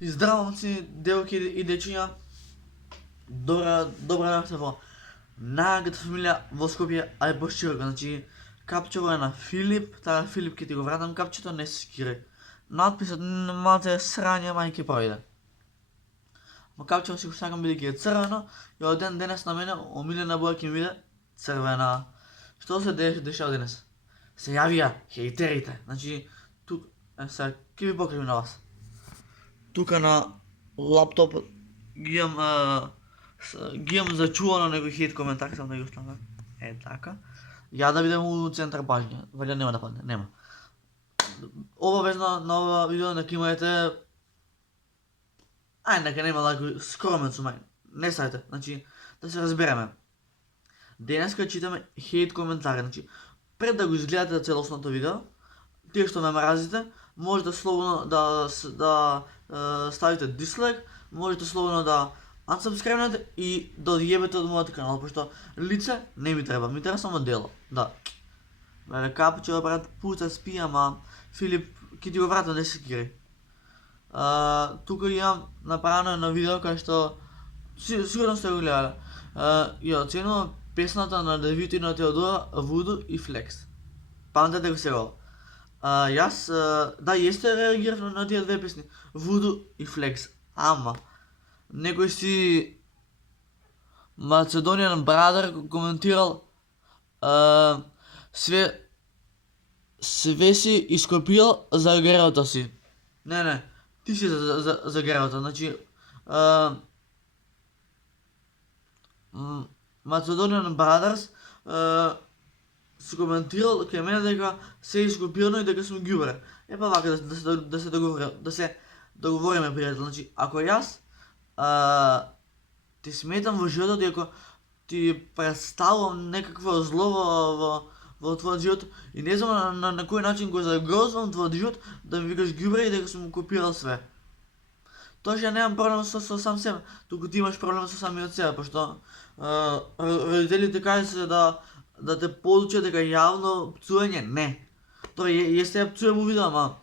И здраво, момци, девојки и дечиња. Добра дојдовте во најагата фамилија во Скопје, ај пошироко. Значи, капчево е на Филип, таа Филип ќе ти го вратам капчето, не се скирај. Надписот малце срање, мајке пројде. Ма капчево си го сакам бидејќи е црвено и од ден денес на мене омилена боја ќе ми биде црвена. Што се дешава денес? Се јавија хејтерите. Значи, тук сега ќе ви покажам на вас. Тука на лаптопот ги имам зачувано некој хейт коментар, само да ги оставам. Така. Ја да видам у центар пажња. Валја нема да падне, нема. Обавезно на ова видео нека имајте нека нема лако скромен сум не сајте, значи да се разбереме. Денеска читаме хейт коментари, значи пред да го изгледате целосното видео, тие што ме мразите, можете слободно да ставите дислайк, можете слободно да unsubscribe и да одјебете од мојот канал, пошто лице не ми треба само дело. Да. Леле капче брат, пуца спи, ама Филип ќе ти го вратам, не се скирај. Тука имам направено едно видео кај што сигурно сте го гледале. Ја оценувам песната на Давид и на Теодора Вуду и Флекс. Памтете го сега. Јас јесте реагирав на тие две песни, Вуду и Флекс, ама некој си Macedonian Brother коментирал све си ископирал за гревата си. Не, ти си за гревата, значи Macedonian Brothers си коментирал кај мене дека се ископирано и дека сум ѓубре. Епа вака да се договориме, пријател. Значи, ако јас ти сметам во животот и ако ти представувам некакво зло во твојот живот и не знам на кој начин го загрозвам твојот живот, да ми викаш ѓубре и дека сум копирал све. Тоа ја немам проблем со сам себе, туку ти имаш проблем со самиот себе, пошто родителите кажа да те подучат дека јавно пцување не. Тоа јесте ја пцуем у видео, ама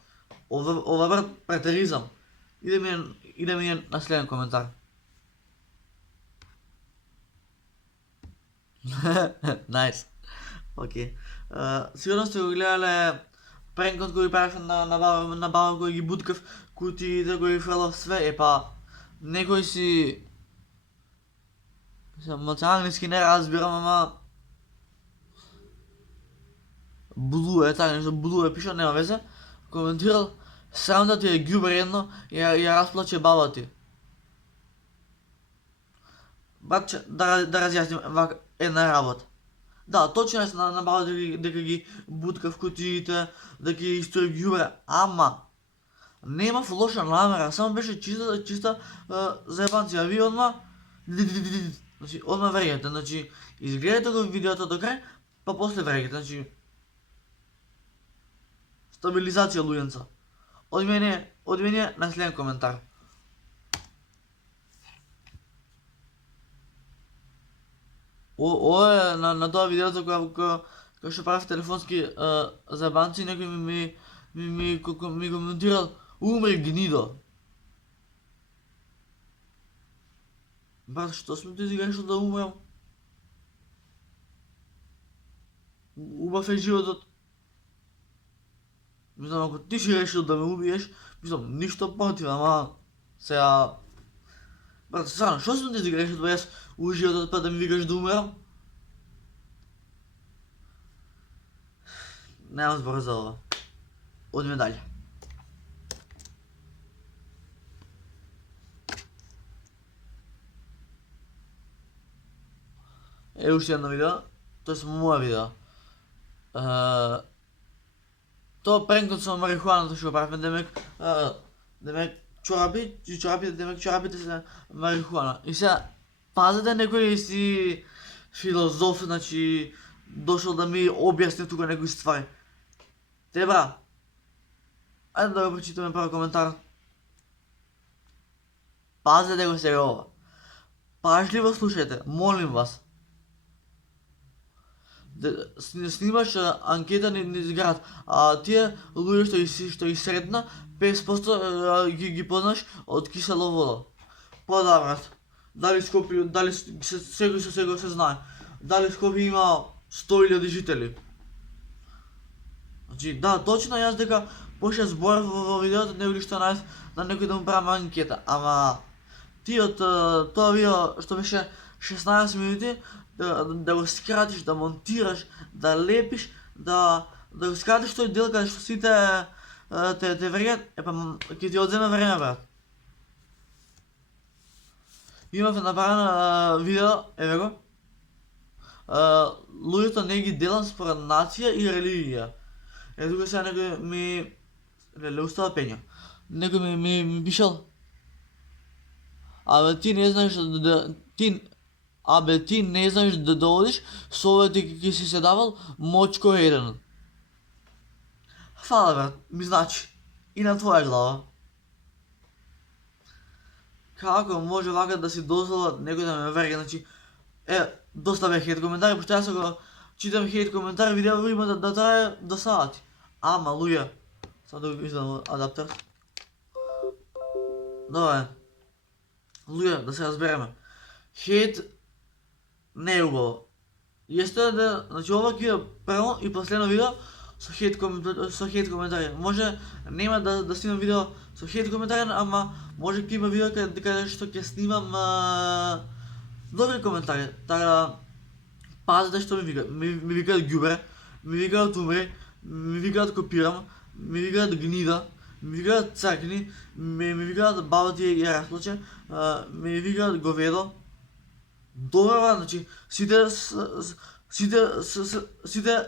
ова брат претеризам. Иде ми на следен коментар. Nice. Окей. Сигурно сте го гледале пренкот кој правев на баба кој ги буткав кутиите, кој фрлав све. Епа, некој си малце англиски не разбирам, ама Блу така нешто, Блу пишал, нема везе, коментирал, срам да ти е ѓубре едно, ја расплаче баба ти. Братче, да разјасним вака една работа. Да, точно е на баба дека ги буткав кутиите, дека ги истори ѓубре, ама немав лоша намера, само беше чиста заебанција. Ви одма вреѓате, значи изгледате го видеото до крај, па после вреѓате, значи стабилизација луѓенца. Од мене на следен коментар. Ова е на тоа видеото кој што правев телефонски заебанци, некој ми коментирал умри гнидо. Брат, што сме ти изигрешил да умрем? Убав е животот. Мислам, ако ти си решил да ме убиеш, мислам, ништо против, ама сега... Брат, срано, што сме ти изигрешил да јас у животот па да ми викаш да умрем? Немам збор за ова. Одиме далje. Уште едно видео, тоа е моја видео. Тоа пренкот со марихуаната што го правиме, демек чорапите се марихуана. И сега, пазете некој си филозоф, значи, дошол да ми објасни тука некои ствари. Те бра, ајде да го прочитаме прво коментар. Пазете го сега ова. Пажливо слушајте, молим вас. Снимаш анкета низ град, а тие луѓе што ги сретна 50% ги познаш од кисела вода. Па да, брат. Дали Скопје, дали секој со секој се знае. Дали Скопје има 100.000 жители. Значи, да, точно јас дека поше зборев во видеото, не били што најс на некој да му правам анкета, ама ти од тоа видео што беше 16 минути, да го скратиш, да монтираш, да лепиш, да го скратиш тој дел каде што сите те врегат, епа ќе ти одземе време, брат. Имав направено видео, еве го. Луѓето не ги делам според нација и религија. Тука сега некој ми устава пења. Некој ми пишал. Абе ти не знаеш да одиш, со овој ти ќе си се давал мочко еден. Фала, брат, ми значи. И на твоја глава. Како може вака да си дозволат некој да ме верга, значи, доста бе хейт коментари, пошто јас го читам хейт коментари, видео има да трае до сати. Ама, луѓе, само да го извадам адаптер. Добре. Луѓе, да се разбереме. Хейт не е убаво. Јесто да, значи ова ќе прво и последно видео со хейт коментари. Може нема да снимам видео со хейт коментари, ама може ќе има видео каде што ќе снимам добри коментари. Така пазете што ми викаат. Ми викаат ѓубре, ми викаат умри, ми викаат копирам, ми викаат гнида, ми викаат цакни, ми викаат баба ти ја расплаче, ми викаат говедо. Добра, значи сите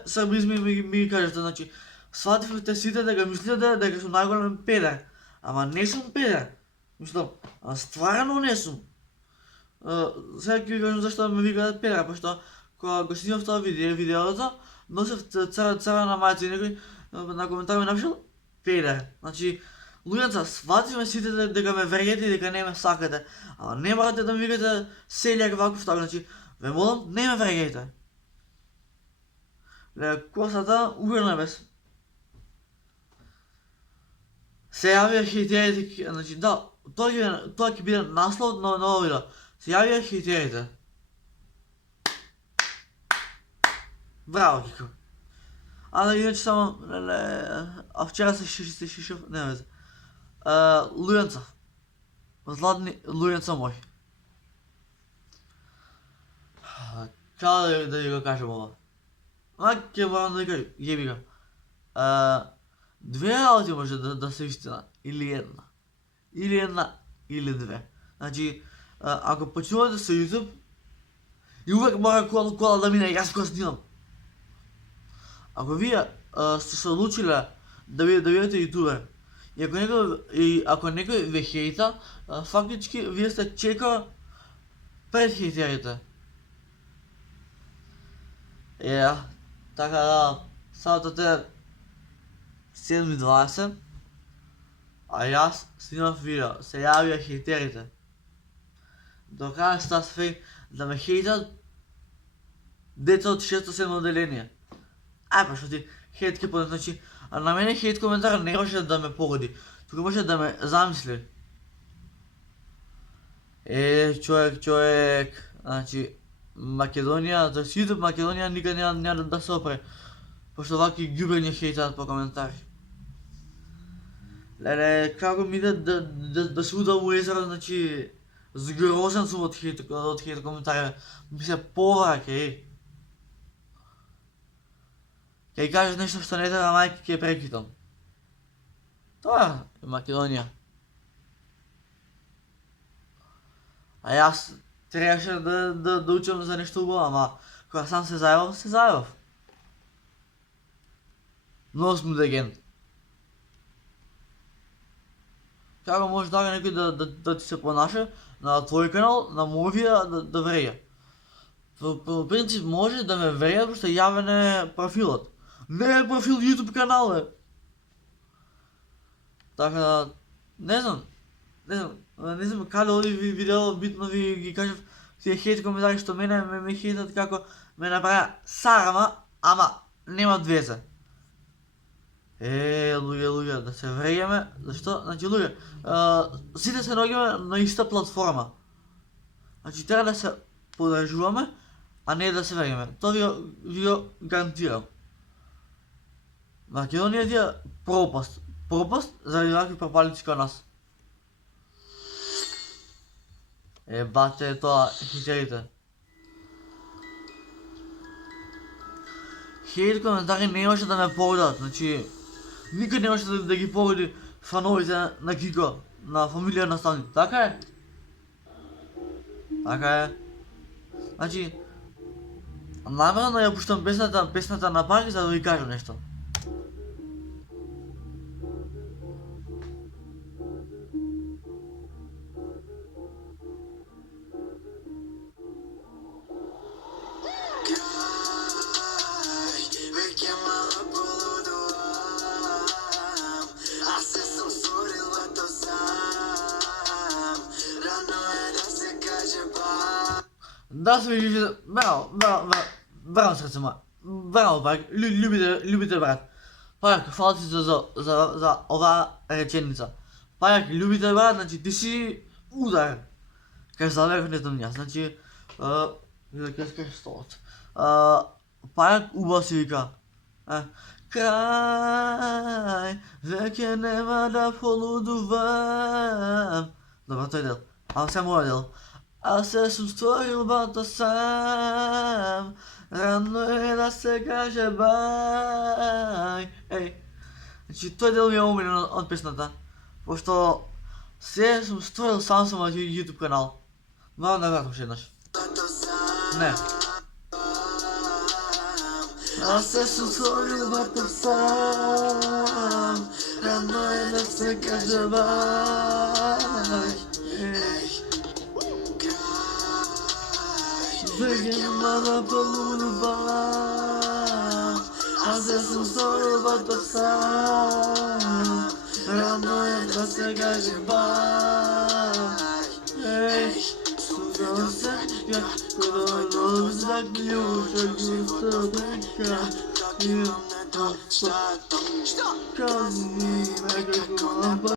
сарбизми ми ги кажете, значи свативте сите дека мислите дека сум најголем педер, ама не сум педер. Мислам, стварно не сум. Сега ќе ви кажам зашто ме викаат педер, пошто кога го снимав тоа видеото, носев црвена мајца и некој на коментар ми напишал педер. Значи, луѓенца, свативме сите дека ме вергете и дека не ме сакате, ама не морате да ми викате селјак ваков така, значи, ве молам, не ме вергете. Косата угрна без. Се јавија хейтерите, значи да, тоа ќе биде наслов на ново видео. Се јавија хейтерите. Браво, Кико. Да, иначе само, а вчера се шишов, не везе. Луѓенца. Златни луѓенца мој. Како да ви го кажем ова? Ќе морам да ви кажем, јеби го. Две работи може да се истина, или една. Или две. Значи, ако почнувате со YouTube, и увек мора кола да мине, јас кога снимам. Ако вие сте се одлучиле да бидете ютубер, и ако некој ве хейта, фактички вие сте чека пред хейтерите. Така да, саботот е 7:20, а јас снимав видео, се јавија хейтерите. До крај стас феј да ме хейтат деца од 6-7 одделение. Па што ти хейт ке подне, значи, на мене хейт коментар не може да ме погоди, тука може да ме замисли. Човек, значи, Македонија, за YouTube Македонија никад няма да се опре, пошто ваки ѓубрење хейтаат по коментари. Леле, како ми иде да се удам у езеро, значи, згрозен сум од хейт коментари, ми се повраќа, Ќе кажеш нешто што не треба, мајки ќе прекитам. Тоа е Македонија. А јас требаше да учам за нешто убаво, ама кога сам се зајавав. Многу сум интелигент. Како може така некој да ти се понаша на твој канал, на мој видео да вреја? По принцип може да ме вреја, пошто јавен е профилот. Не е профил YouTube канал, бе. Така да, не знам каде оди видео, битно ви ги кажав тие хейт коментари што мене ме хейтат како ме направија сарама, ама нема везе. Луѓе, да се врејаме, зашто? Значи, луѓе, сите се наоѓаме на иста платформа. Значи, треба да се подржуваме, а не да се врејаме. Тоа ви го гарантирам. Македонија е пропаст. Пропаст заради вакви пропалници као нас. Бате тоа, хитерите. Хейт коментари не може да ме погодат, значи никад не може да ги погоди фановите на Кико, на фамилија наставник. Така е? Така е. Значи, намерно ја пуштам песната на пари за да ви кажам нешто. Да се ви браво срце моја. Браво, пак, любите брат. Пак, фала ти за оваа реченица. Пак, любите брат, значи ти си удар. Кај заверх не знам јас, значи, да кажеш столот. Пак, убаво си вика. Крај, веќе нема да полудувам. Добро, тој дел. Ама се моја дел. Аз се сум створил бато сам, рано е да се каже бај. Значи тој дел ми е омилен од песната, пошто се сум створил сам на YouTube канал. Морам да вратам ше еднаш. Не. Аз се сум створил бато сам, рано е да се каже бај. Веќе нема да полудувам, аз се сум створил бато сам, рано е да се каже бај. Супрал се, како да заклуча густа дека имам на тоа штатом. Казни ме како